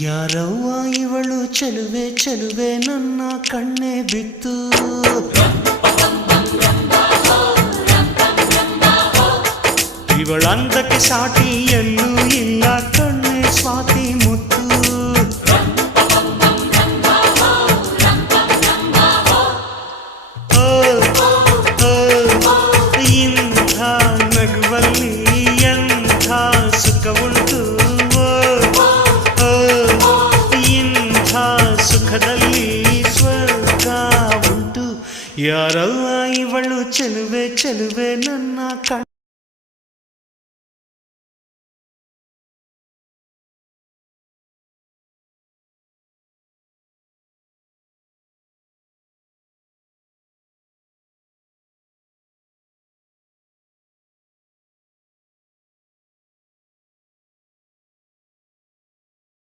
ಯಾರವ್ವ ಇವಳು ಚೆಲುವೆ ಚೆಲುವೆ ನನ್ನ ಕಣ್ಣೆ ಬಿತ್ತು ಇವಳಂದಕ್ಕೆ ಸಾಟಿ ಎಲ್ಲೂ ಇಲ್ಲ ಕಣ್ಣೆ ಸ್ವಾತಿ ಮುತ್ತು ಇಂಥ ನಗುವಲ್ಲಿ ಎಂಥ ಸುಖವುಂಟು ಸುಖದಲ್ಲಿ ಸ್ವರ್ಗ ಉಂಟು ಯಾರವ್ವ ಇವಳು ಚೆಲುವೆ ಚೆಲುವೆ ನನ್ನ